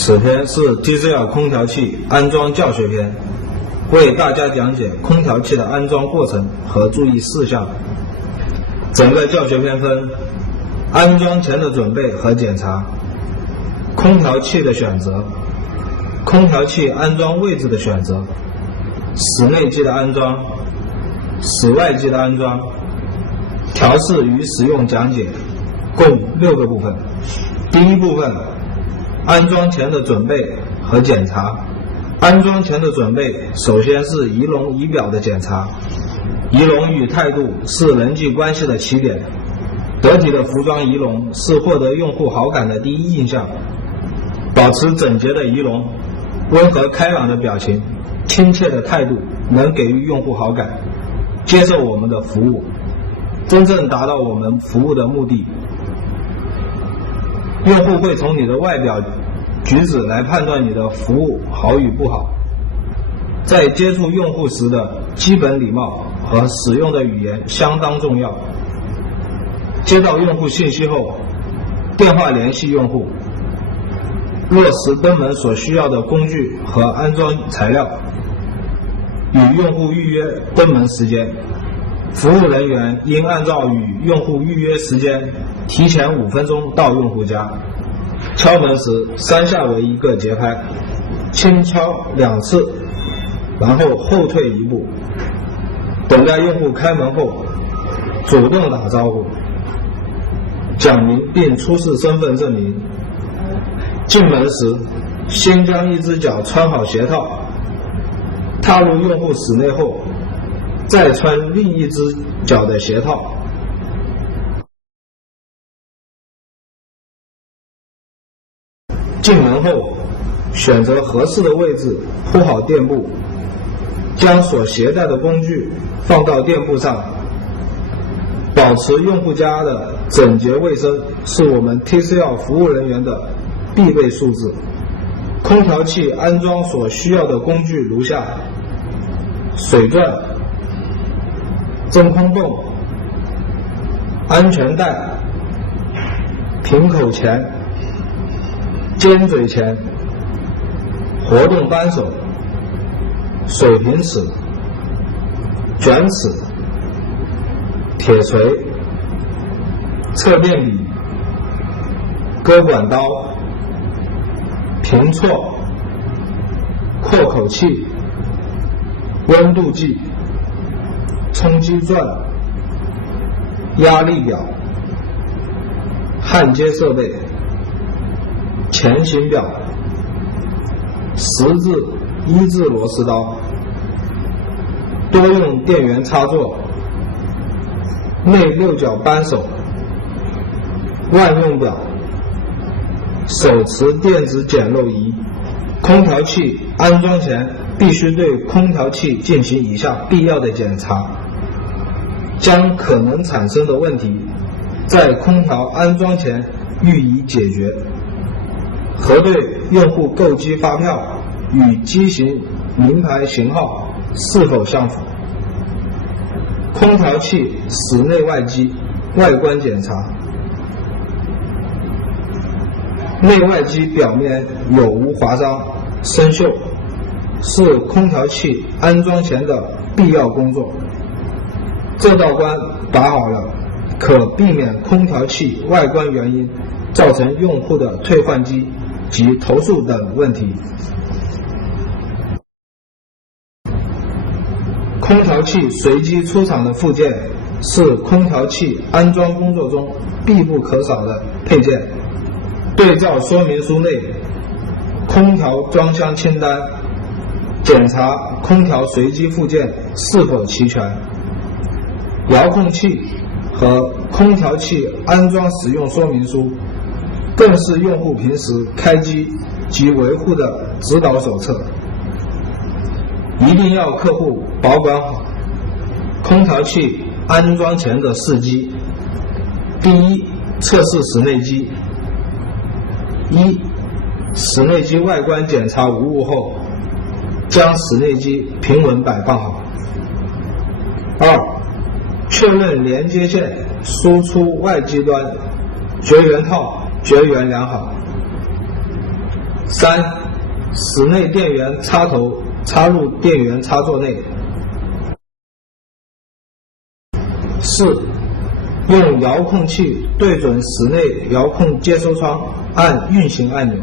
此篇是 TCL 空调器安装教学篇，为大家讲解空调器的安装过程和注意事项。整个教学篇分安装前的准备和检查、空调器的选择、空调器安装位置的选择、室内机的安装、室外机的安装、调试与使用讲解，共6个部分。第一部分，安装前的准备和检查。安装前的准备，首先是仪容仪表的检查。仪容与态度是人际关系的起点，得体的服装仪容是获得用户好感的第一印象。保持整洁的仪容，温和开朗的表情，亲切的态度，能给予用户好感，接受我们的服务，真正达到我们服务的目的。用户会从你的外表举止来判断你的服务好与不好。在接触用户时的基本礼貌和使用的语言相当重要。接到用户信息后，电话联系用户，落实登门所需要的工具和安装材料，与用户预约登门时间。服务人员应按照与用户预约时间提前5分钟到用户家。敲门时3下为一个节拍，轻敲2次，然后后退1步，等待用户开门后主动打招呼，讲明并出示身份证明。进门时先将一只脚穿好鞋套，踏入用户室内后再穿另一只脚的鞋套。进门后选择合适的位置铺好垫布，将所携带的工具放到垫布上。保持用户家的整洁卫生是我们 TCL 服务人员的必备素质。空调器安装所需要的工具如下：水钻、真空泵、安全带、瓶口钳、尖嘴钳、活动扳手、水平尺、卷尺、铁锤、测电笔、割管刀、平错、扩口器、温度计、冲击钻、压力表、焊接设备、钳形表、10字、1字螺丝刀、多用电源插座、内6角扳手、万用表、手持电子检漏仪。空调器安装前必须对空调器进行以下必要的检查，将可能产生的问题在空调安装前予以解决。核对用户购机发票与机型名牌型号是否相符。空调器室内外机外观检查，内外机表面有无划伤、生锈，是空调器安装前的必要工作。这道关把好了，可避免空调器外观原因造成用户的退换机及投诉等问题。空调器随机出厂的附件是空调器安装工作中必不可少的配件。对照说明书内空调装箱清单，检查空调随机附件是否齐全。遥控器和空调器安装使用说明书更是用户平时开机及维护的指导手册。一定要客户保管好空调器安装前的试机。第一，测试室内机。1. 室内机外观检查无误后，将室内机平稳摆放好。2. 确认连接线输出外机端绝缘套绝缘良好。3. 室内电源插头插入电源插座内。4. 用遥控器对准室内遥控接收窗，按运行按钮，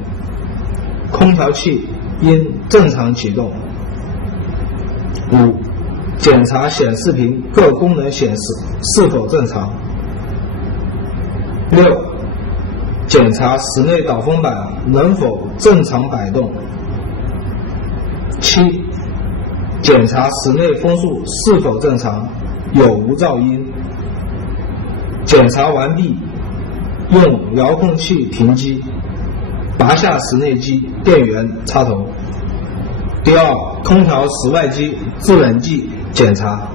空调器应正常启动。5. 检查显示屏各功能显示是否正常。6. 检查室内导风板能否正常摆动。7. 检查室内风速是否正常，有无噪音。检查完毕，用遥控器停机，拔下室内机电源插头。第2，空调室外机制冷剂检查。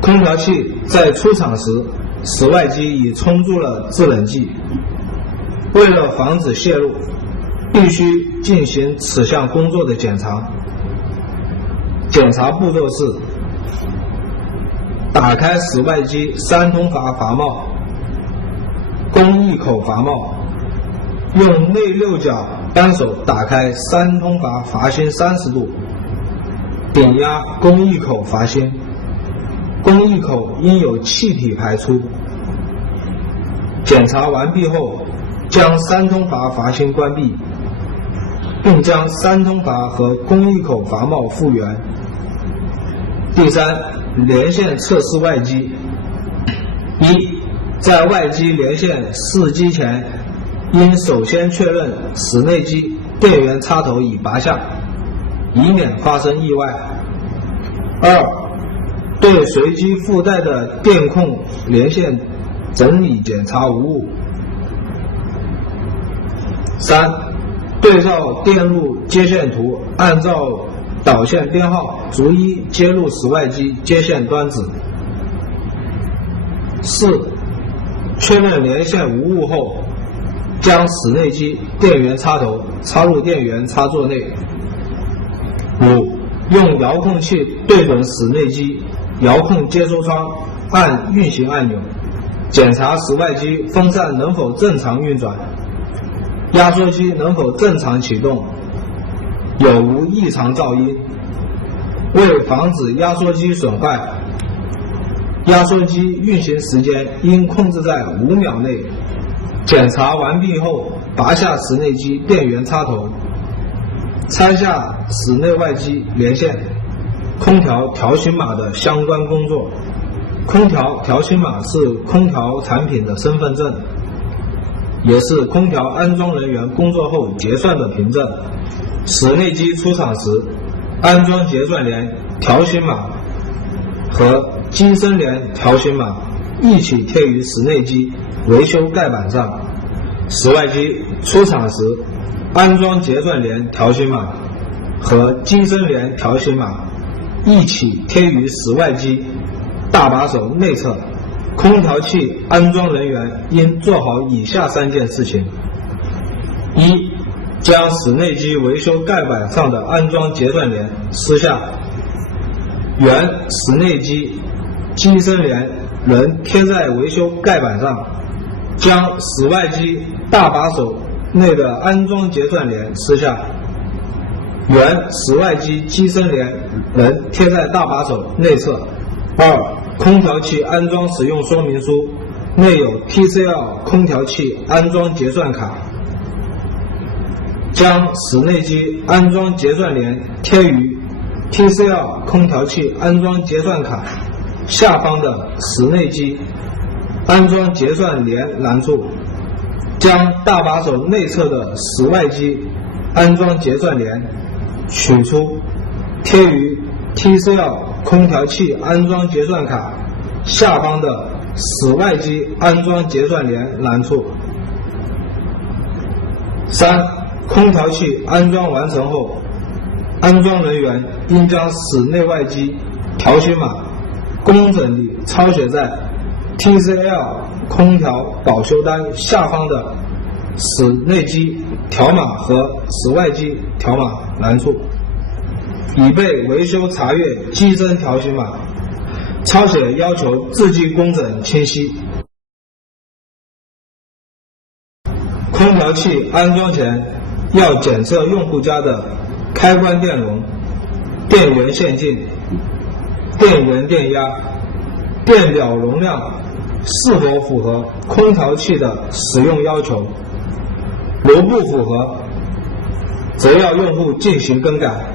空调器在出厂时，室外机已充入了制冷剂，为了防止泄漏，必须进行此项工作的检查。检查步骤是：打开室外机3通阀阀帽，公益口阀帽，用内6角扳手打开3通阀阀芯30度，顶压公益口阀芯，公益口应有气体排出。检查完毕后，将3通阀阀芯关闭，并将3通阀和公益口阀帽复原。第3，连线测试外机。1. 在外机连线试机前，应首先确认室内机电源插头已拔下，以免发生意外。2. 对随机附带的电控连线整理检查无误。3. 对照电路接线图，按照导线编号逐一接入室外机接线端子。4. 确认连线无误后，将室内机电源插头插入电源插座内。5. 用遥控器对准室内机遥控接收窗，按运行按钮，检查室外机风扇能否正常运转，压缩机能否正常启动，有无异常噪音。为防止压缩机损坏，压缩机运行时间应控制在5秒内。检查完毕后，拔下室内机电源插头，拆下室内外机连线，空调调频码的相关工作。空调调频码是空调产品的身份证，也是空调安装人员工作后结算的凭证。室内机出厂时，安装结算联调频码和机身联调频码一起贴于室内机维修盖板上。室外机出厂时，安装结算联调频码和机身联调频码一起贴于室外机大把手内侧。空调器安装人员应做好以下3件事情： 1. 将室内机维修盖板上的安装结算联撕下，原室内机机身联仍贴在维修盖板上，将室外机大把手内的安装结算联撕下，原室外机机身联仍贴在大把手内侧。2. 空调器安装使用说明书内有 TCL 空调器安装结算卡，将室内机安装结算联贴于 TCL 空调器安装结算卡下方的室内机安装结算联栏处，将大把手内侧的室外机安装结算联取出，贴于 TCL 空调器安装结算卡下方的室外机安装结算联栏处。3. 空调器安装完成后，安装人员应将室内外机调频码工整地抄写在 TCL 空调保修单下方的室内机条码和室外机条码栏处，以备维修查阅机身调频码。抄写要求字迹工整清晰。空调器安装前要检测用户家的开关电容、电源线径、电源电压、电表容量是否符合空调器的使用要求，如不符合，则要用户进行更改，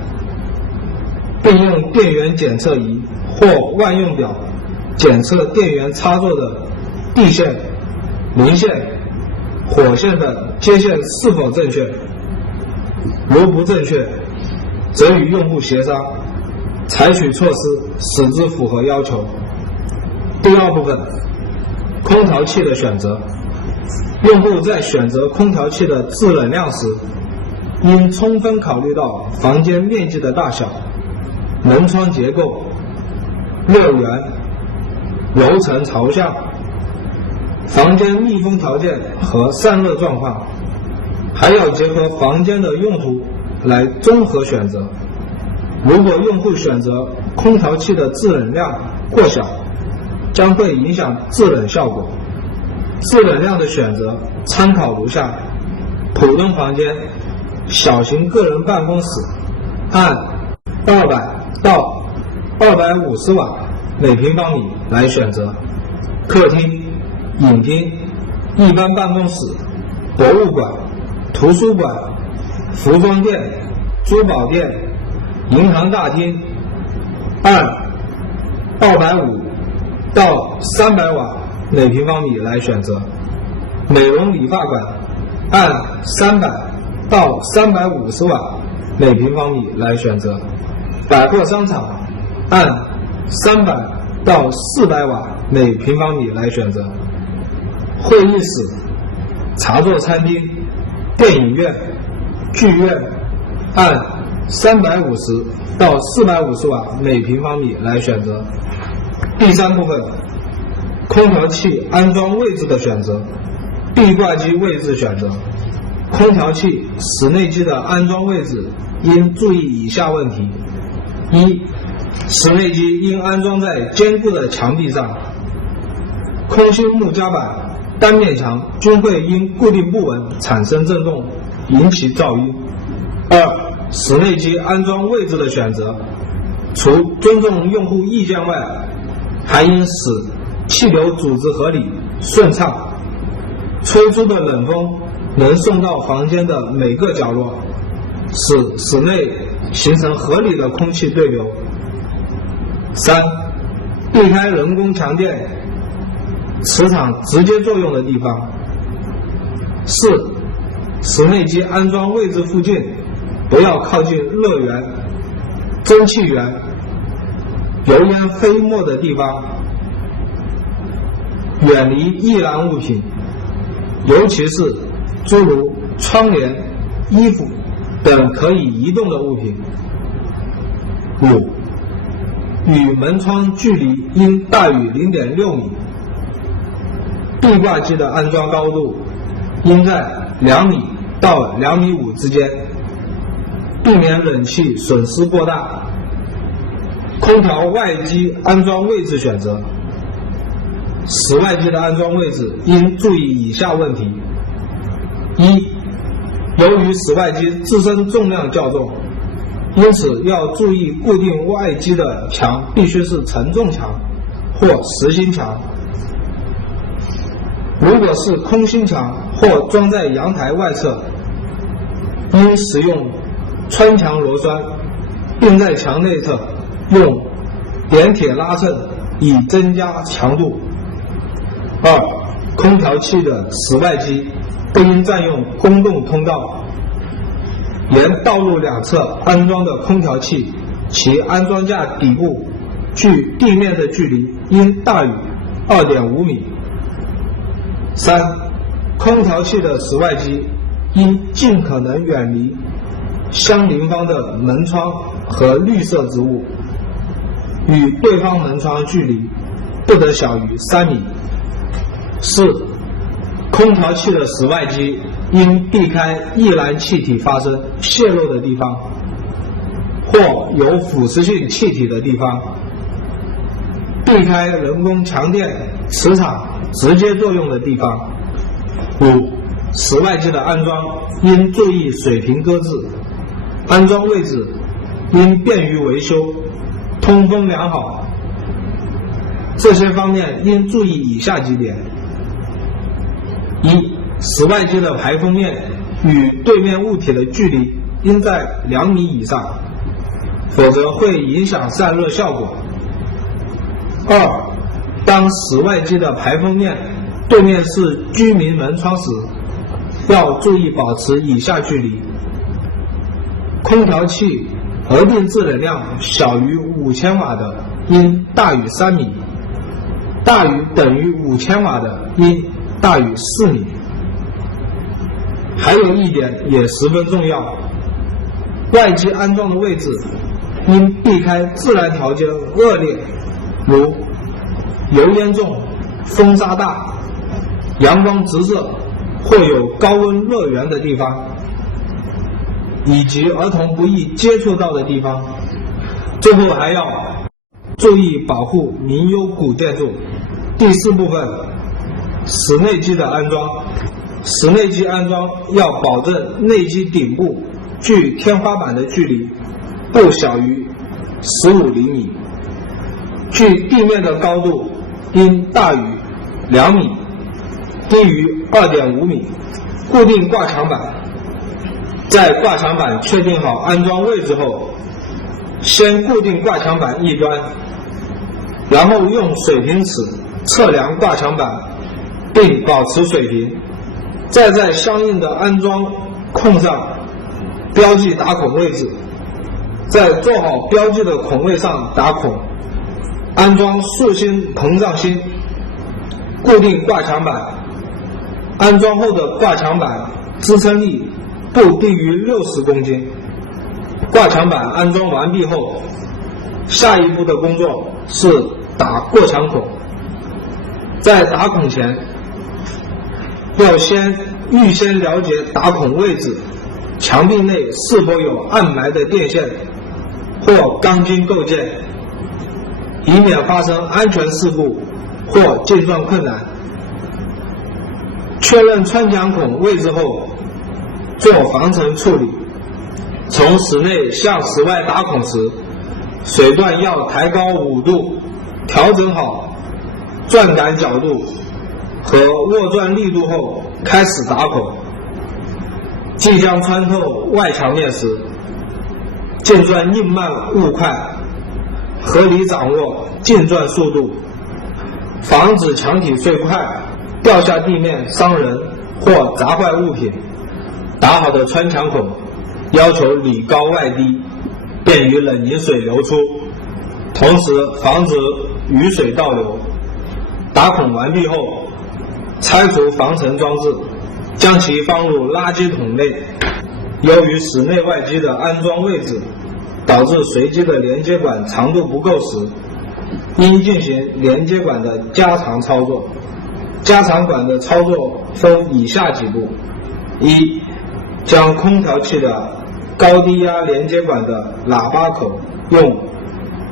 并用电源检测仪或万用表检测电源插座的地线、零线、火线的接线是否正确，如不正确，则与用户协商，采取措施使之符合要求。第二部分，空调器的选择。用户在选择空调器的制冷量时，应充分考虑到房间面积的大小、门窗结构、热源、楼层朝向、房间密封条件和散热状况，还要结合房间的用途来综合选择。如果用户选择空调器的制冷量过小，将会影响制冷效果。制冷量的选择参考如下：普通房间、小型个人办公室按200到250瓦每平方米来选择；客厅、影厅、一般办公室、博物馆、图书馆、服装店、珠宝店、银行大厅按250到300瓦每平方米来选择；美容理发馆按300到350瓦每平方米来选择；百货商场按300到400瓦每平方米来选择；会议室、茶座餐厅、电影院、剧院按350到450瓦每平方米来选择。第三部分，空调器安装位置的选择。壁挂机位置选择。空调器室内机的安装位置应注意以下问题：一、室内机应安装在坚固的墙壁上，空心木夹板、单面墙均会因固定不稳产生震动，引起噪音。二、室内机安装位置的选择，除尊重用户意见外，还应使气流组织合理顺畅，吹出的冷风能送到房间的每个角落，使室内形成合理的空气对流。三、避开人工强电磁场直接作用的地方。四、室内机安装位置附近不要靠近热源、蒸汽源、油烟飞沫的地方，远离易燃物品，尤其是诸如窗帘、衣服等可以移动的物品。五、与门窗距离应大于 0.6 米，壁挂机的安装高度应在2米到2.5米之间，避免冷气损失过大。空调外机安装位置选择。室外机的安装位置应注意以下问题：一、由于室外机自身重量较重，因此要注意固定外机的墙必须是承重墙或实心墙。如果是空心墙或装在阳台外侧，应使用穿墙螺栓，并在墙内侧用点铁拉衬以增加强度。二、空调器的室外机不应占用公共通道。沿道路两侧安装的空调器，其安装架底部距地面的距离应大于 2.5 米。三、空调器的室外机应尽可能远离相邻方的门窗和绿色植物，与对方门窗距离不得小于3米。四、空调器的室外机应避开易燃气体发生泄漏的地方，或有腐蚀性气体的地方，避开人工强电磁场直接作用的地方。五、室外机的安装应注意水平搁置，安装位置应便于维修，通风良好。这些方面应注意以下几点：一、室外机的排风面与对面物体的距离应在2米以上，否则会影响散热效果。二、当室外机的排风面对面是居民门窗时，要注意保持以下距离：空调器核定制冷量小于5000瓦的应大于3米，大于等于5000瓦的应大于4米。还有一点也十分重要，外机安装的位置应避开自然条件恶劣，如油烟重、风沙大、阳光直射或有高温热源的地方，以及儿童不易接触到的地方。最后还要注意保护民有古建筑。第四部分，室内机的安装。室内机安装要保证内机顶部距天花板的距离不小于15厘米，距地面的高度应大于2米，低于2.5米。固定挂墙板，在挂墙板确定好安装位置后，先固定挂墙板一端，然后用水平尺测量挂墙板并保持水平，再在相应的安装孔上标记打孔位置，在做好标记的孔位上打孔，安装塑芯膨胀芯，固定挂墙板。安装后的挂墙板支撑力不低于60公斤。挂墙板安装完毕后，下一步的工作是打过墙孔。在打孔前，要预先了解打孔位置，墙壁内是否有暗埋的电线或钢筋构件，以免发生安全事故或进钻困难。确认穿墙孔位置后，做防尘处理。从室内向室外打孔时，水段要抬高5度，调整好钻杆角度和握钻力度后开始打孔。即将穿透外墙面时，进钻硬慢勿快，合理掌握进钻速度，防止墙体碎块掉下地面伤人或砸坏物品。打好的穿墙孔要求里高外低，便于冷凝水流出，同时防止雨水倒流。打孔完毕后，拆除防尘装置，将其放入垃圾桶内。由于室内外机的安装位置导致随机的连接管长度不够时，应进行连接管的加长操作。加长管的操作分以下几步：一、将空调器的高低压连接管的喇叭口用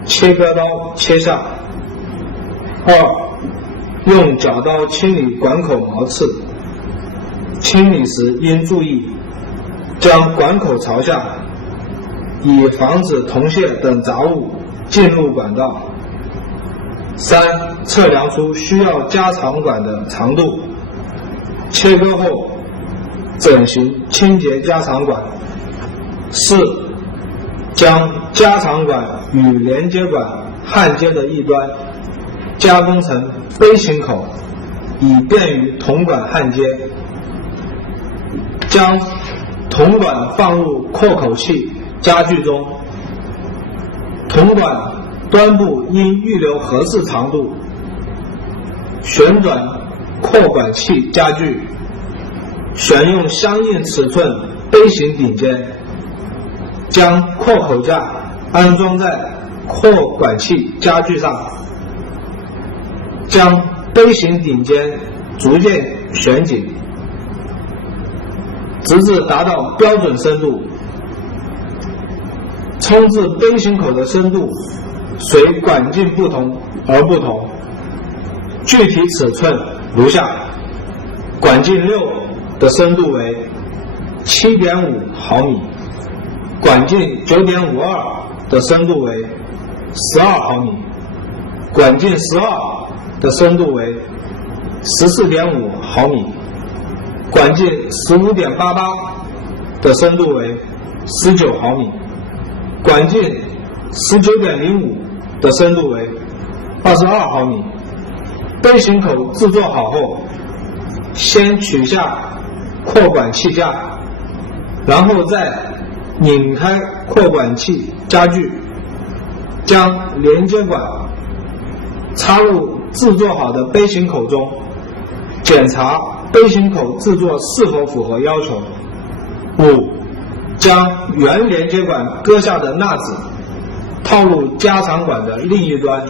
切割刀切下；二、用绞刀清理管口毛刺，清理时应注意将管口朝下，以防止铜屑等杂物进入管道。三、测量出需要加长管的长度，切割后整形清洁加长管。四、将加长管与连接管焊接的一端加工成杯形口，以便于铜管焊接。将铜管放入扩口器夹具中，铜管端部应预留合适长度，旋转扩管器夹具，选用相应尺寸杯形顶尖，将扩口架安装在扩管器夹具上，将杯形顶尖逐渐旋紧，直至达到标准深度。冲至杯形口的深度随管径不同而不同，具体尺寸如下：管径6的深度为 7.5 毫米，管径 9.52 的深度为12毫米，管径12的深度为 14.5 毫米，管径 15.88 的深度为19毫米，管径 19.05 的深度为22毫米。杯型口制作好后，先取下扩管器架，然后再拧开扩管器夹具，将连接管插入制作好的杯型口中，检查杯型口制作是否符合要求。5. 将原连接管割下的钠纸套入加长管的另一端，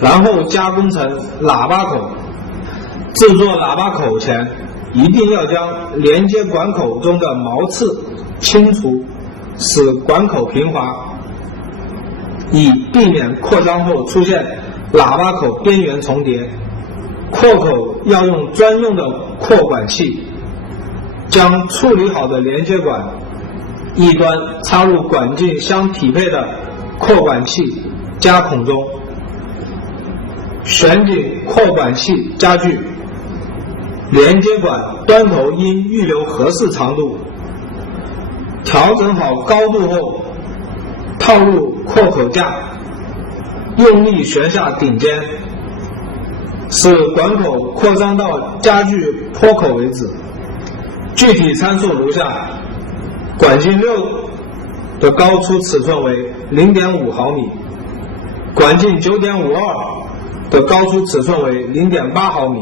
然后加工成喇叭口。制作喇叭口前，一定要将连接管口中的毛刺清除，使管口平滑，以避免扩张后出现喇叭口边缘重叠。扩口要用专用的扩管器，将处理好的连接管一端插入管径相匹配的扩管器夹孔中，旋紧扩管器夹具，连接管端头应预留合适长度，调整好高度后，套入扩口架，用力旋下顶尖，使管口扩张到夹具坡口为止。具体参数如下：管径6的高出尺寸为 0.5 毫米，管径 9.52 的高出尺寸为 0.8 毫米，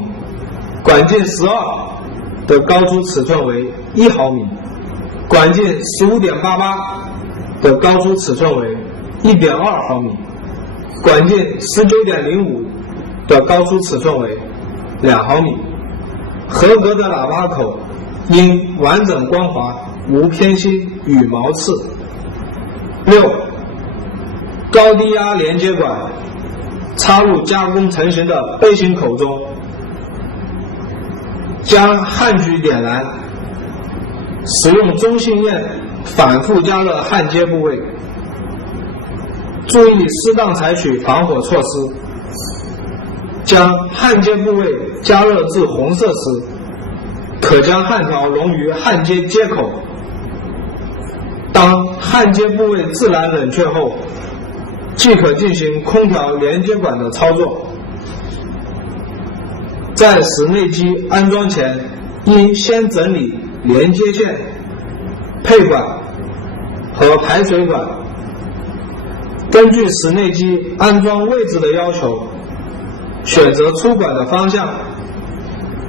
管径12的高出尺寸为1毫米，管径 15.88 的高出尺寸为 1.2 毫米，管径 19.05 的高出尺寸为2毫米。合格的喇叭口应完整光滑，无偏心与毛刺。6. 高低压连接管插入加工成型的杯型口中，将焊具点燃，使用中性焰反复加热焊接部位，注意适当采取防火措施。将焊接部位加热至红色时，可将焊条融于焊接接口。当焊接部位自然冷却后，即可进行空调连接管的操作。在室内机安装前，应先整理连接线、配管和排水管。根据室内机安装位置的要求，选择出管的方向，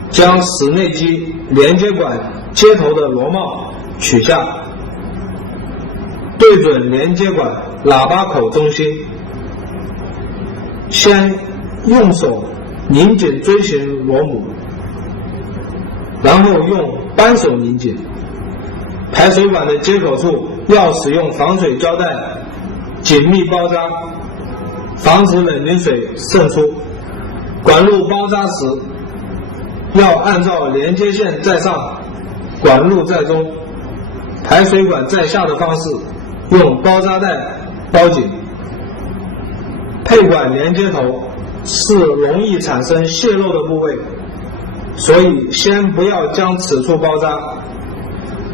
将室内机连接管接头的螺帽取下，对准连接管喇叭口中心，先用手拧紧锥形螺母，然后用扳手拧紧。排水管的接口处要使用防水胶带紧密包扎，防止冷凝水渗出。管路包扎时，要按照连接线在上，管路在中，排水管在下的方式，用包扎带包紧。配管连接头是容易产生泄漏的部位，所以先不要将此处包扎，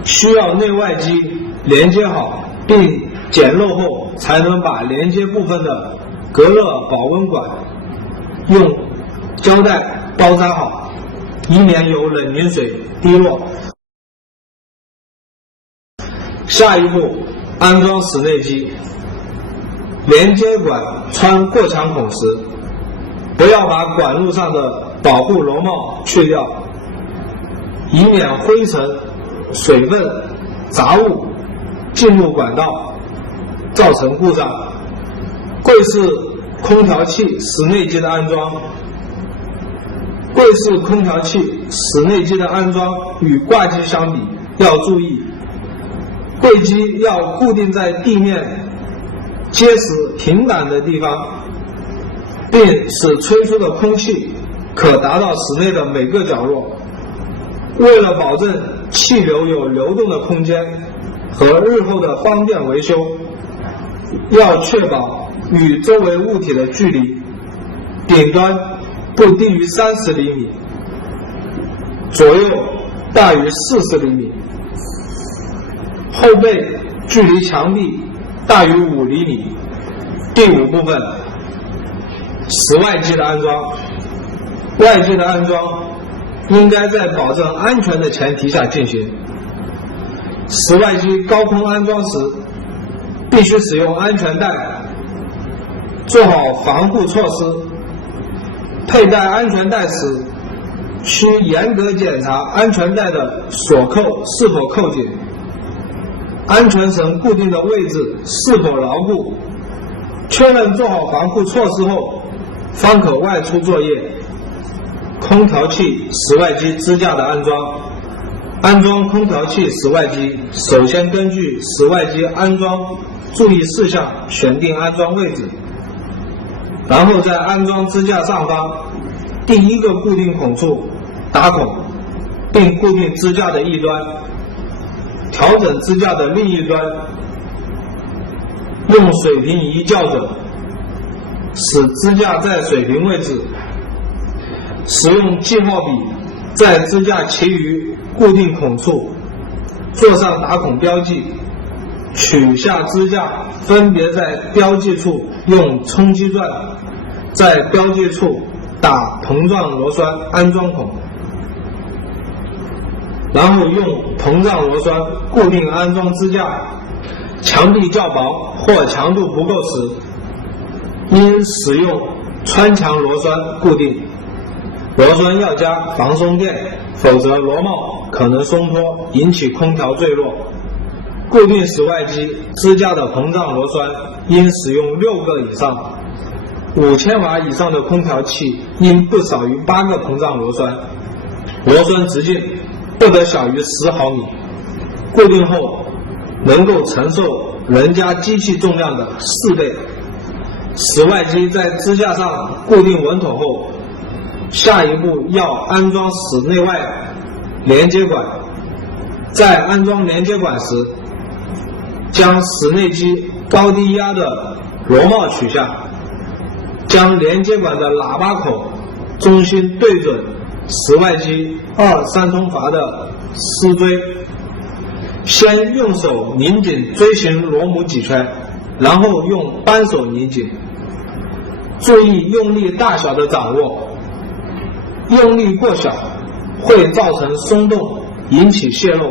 需要内外机连接好并检漏后，才能把连接部分的隔热保温管用胶带包扎好，以免有冷凝水滴落。下一步，安装室内机。连接管穿过墙孔时，不要把管路上的保护螺帽去掉，以免灰尘、水分、杂物进入管道，造成故障。贵式空调器室内机的安装。贵式空调器室内机的安装与挂机相比，要注意，柜机要固定在地面结实平坦的地方，并使吹出的空气可达到室内的每个角落。为了保证气流有流动的空间和日后的方便维修，要确保与周围物体的距离顶端不低于30厘米，左右大于40厘米，后背距离墙壁大于5厘米。第5部分，室外机的安装。外机的安装应该在保证安全的前提下进行。室外机高空安装时，必须使用安全带，做好防护措施。佩戴安全带时，需严格检查安全带的锁扣是否扣紧，安全绳固定的位置是否牢固。确认做好防护措施后，方可外出作业。空调器室外机支架的安装。安装空调器室外机，首先根据室外机安装注意事项选定安装位置，然后在安装支架上方第一个固定孔处打孔，并固定支架的一端，调整支架的另一端，用水平仪校准，使支架在水平位置。使用记号笔在支架其余固定孔处做上打孔标记，取下支架，分别在标记处用冲击钻，在标记处打膨胀螺栓安装孔，然后用膨胀螺栓固定安装支架。墙壁较薄或强度不够时，应使用穿墙螺栓固定。螺栓要加防松垫，否则螺帽可能松脱，引起空调坠落。固定室外机支架的膨胀螺栓应使用6个以上，5千瓦以上的空调器应不少于8个膨胀螺栓，螺栓直径不得小于10毫米。固定后能够承受人家机器重量的4倍。室外机在支架上固定稳妥后，下一步要安装室内外连接管。在安装连接管时，将室内机高低压的螺帽取下，将连接管的喇叭口中心对准室外机2、3通阀的丝锥，先用手拧紧锥形螺母几圈，然后用扳手拧紧，注意用力大小的掌握。用力过小会造成松动，引起泄漏；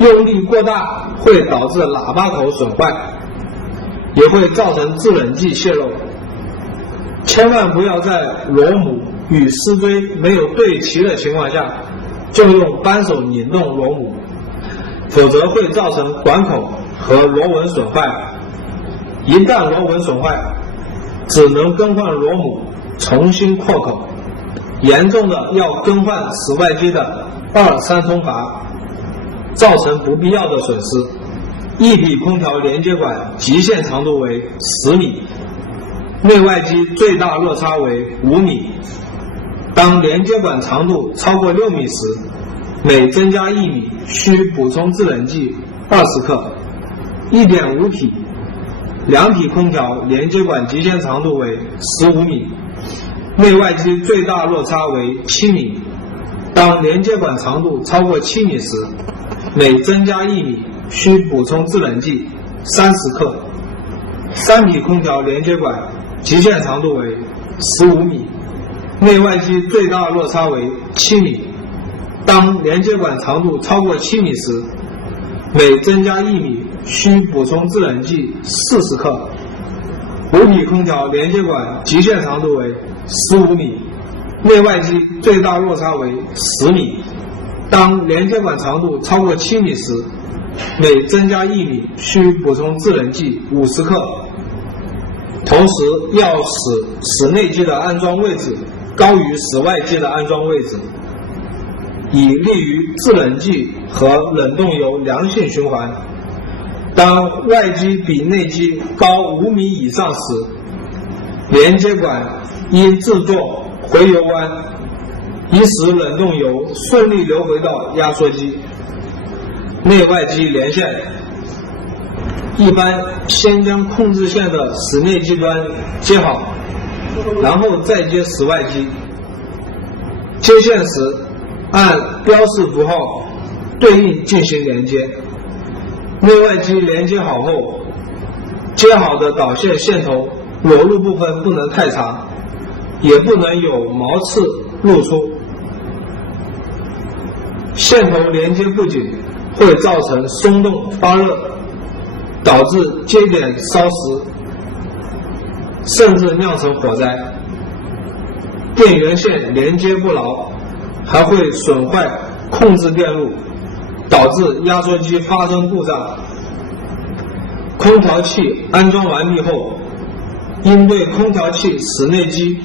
用力过大会导致喇叭口损坏，也会造成制冷剂泄漏。千万不要在螺母与丝锥没有对齐的情况下就用扳手拧动螺母，否则会造成管口和螺纹损坏。一旦螺纹损坏，只能更换螺母，重新扩口。严重的要更换室外机的2、3通阀，造成不必要的损失。一体空调连接管极限长度为10米，内外机最大落差为5米。当连接管长度超过6米时，每增加1米需补充制冷剂20克。1.5体2体空调连接管极限长度为15米，内外机最大落差为7米。当连接管长度超过7米时，每增加1米需补充制冷剂30克。3体空调连接管极限长度为15米，内外机最大落差为7米。当连接管长度超过7米时，每增加1米需补充制冷剂40克。5体空调连接管极限长度为15米，内外机最大落差为10米。当连接管长度超过7米时，每增加1米需补充制冷剂50克。同时要使室内机的安装位置高于室外机的安装位置，以利于制冷剂和冷冻油良性循环。当外机比内机高5米以上时，连接管应制作回游弯，以使冷冻油顺利流回到压缩机。内外机连线，一般先将控制线的室内机端接好，然后再接室外机。接线时按标示符号对应进行连接。内外机连接好后，接好的导线线头裸露部分不能太长，也不能有毛刺露出。线头连接不紧会造成松动发热，导致接点烧蚀，甚至酿成火灾。电源线连接不牢，还会损坏控制电路，导致压缩机发生故障。空调器安装完毕后，应对空调器室内机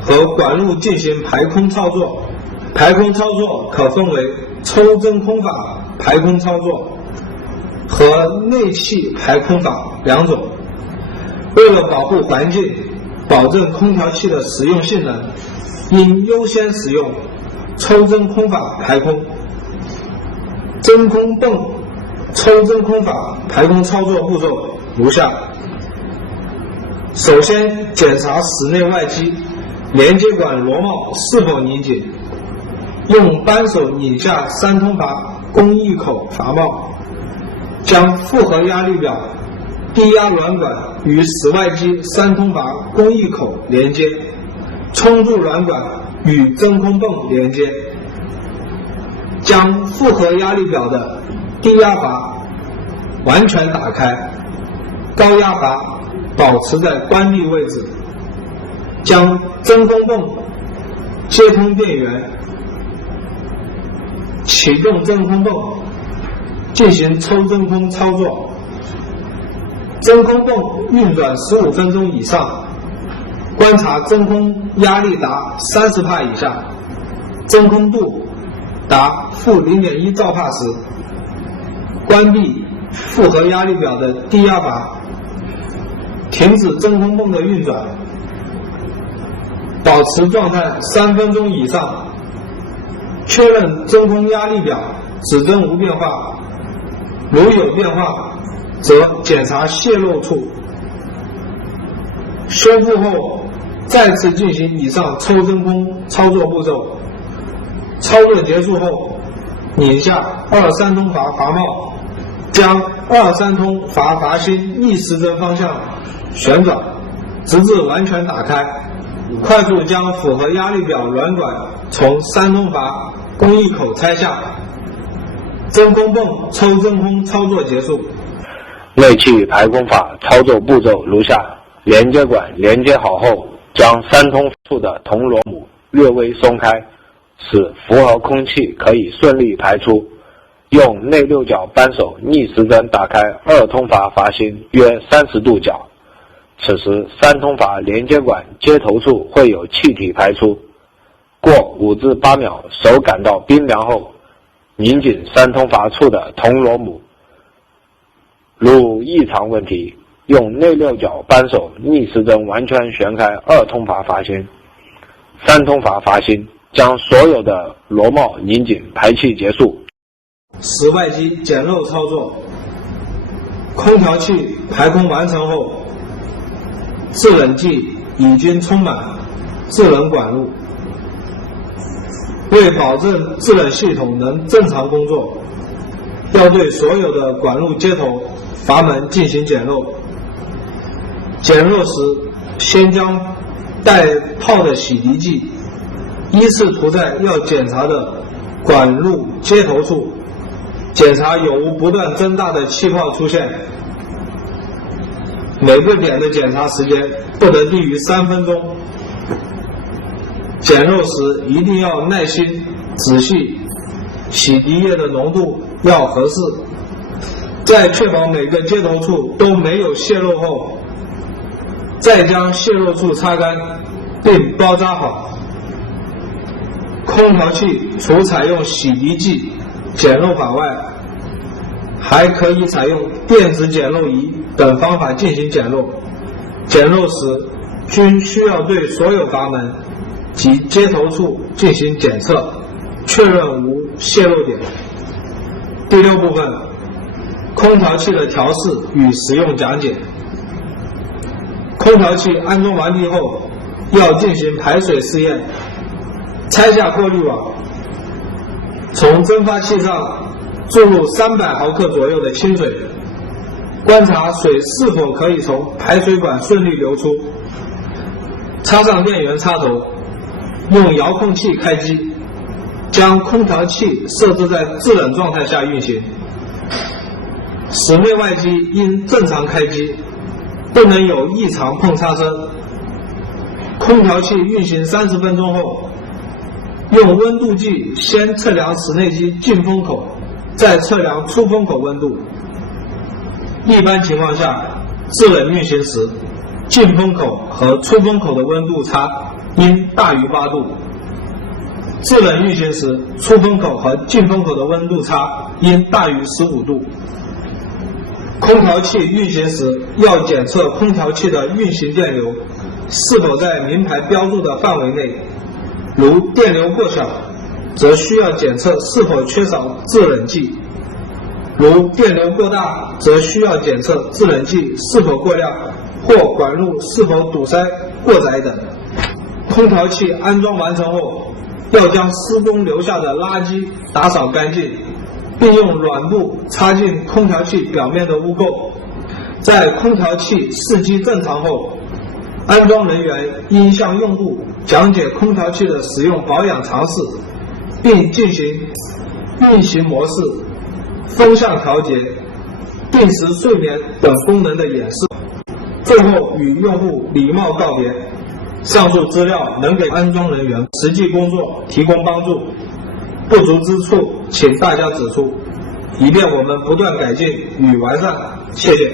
和管路进行排空操作。排空操作可分为抽真空法排空操作和内气排空法两种。为了保护环境，保证空调器的使用性能，应优先使用抽真空法排空。真空泵抽真空法排空操作步骤如下：首先检查室内外机连接管螺帽是否拧紧，用扳手拧下三通阀供气口阀帽，将复合压力表低压软管与室外机三通阀供气口连接，冲注软管与真空泵连接，将复合压力表的低压阀完全打开，高压阀保持在关闭位置，将真空泵接通电源，启动真空泵进行抽真空操作。真空泵运转15分钟以上，观察真空压力达30帕以下，真空度达-0.1兆帕时，关闭复合压力表的低压阀，停止真空泵的运转，保持状态3分钟以上，确认真空压力表指针无变化，如有变化则检查泄漏处。修复后再次进行以上抽真空操作步骤。操作结束后，拧下2-3通阀阀帽，将2-3通阀阀芯逆时针方向旋转，直至完全打开，快速将复合压力表软管从3通阀供气口拆下。真空泵抽真空操作结束。内气排空法操作步骤如下：连接管连接好后，将3通处的铜螺母略微松开，使符合空气可以顺利排出。用内六角扳手逆时针打开2通阀阀芯约30度角，此时3通阀连接管接头处会有气体排出。过5至8秒，手感到冰凉后，拧紧3通阀处的铜螺母。如异常问题，用内六角扳手逆时针完全旋开2通阀阀芯、3通阀阀芯，将所有的螺帽拧紧，排气结束。室外机减漏操作。空调器排空完成后，制冷剂已经充满制冷管路。为保证制冷系统能正常工作，要对所有的管路接头、阀门进行减漏。减漏时，先将带泡的洗涤剂依次涂在要检查的管路接头处，检查有无不断增大的气泡出现。每个点的检查时间不得低于3分钟。减漏时一定要耐心仔细，洗涤液的浓度要合适。在确保每个接头处都没有泄漏后，再将泄漏处擦干并包扎好。空调器除采用洗涤剂减漏法外，还可以采用电子减漏仪等方法进行减漏。减漏时均需要对所有阀门及接头处进行检测，确认无泄漏点。第6部分，空调器的调试与使用讲解。空调器安装完毕后，要进行排水试验。拆下过滤网，从蒸发器上注入300毫克左右的清水，观察水是否可以从排水管顺利流出。插上电源插头，用遥控器开机，将空调器设置在制冷状态下运行。室内外机应正常开机，不能有异常碰擦声。空调器运行30分钟后，用温度计先测量室内机进风口，再测量出风口温度。一般情况下，制冷运行时，进风口和出风口的温度差应大于8度。制冷运行时，出风口和进风口的温度差应大于15度。空调器运行时，要检测空调器的运行电流是否在明牌标注的范围内，如电流过小，则需要检测是否缺少制冷剂；如电流过大，则需要检测制冷剂是否过量或管路是否堵塞、过窄等。空调器安装完成后，要将施工留下的垃圾打扫干净，并用软布擦净空调器表面的污垢。在空调器试机正常后，安装人员应向用户讲解空调器的使用保养常识，并进行运行模式、风向调节、定时睡眠等功能的演示。最后与用户礼貌告别。上述资料能给安装人员实际工作提供帮助，不足之处请大家指出，以便我们不断改进与完善。谢谢。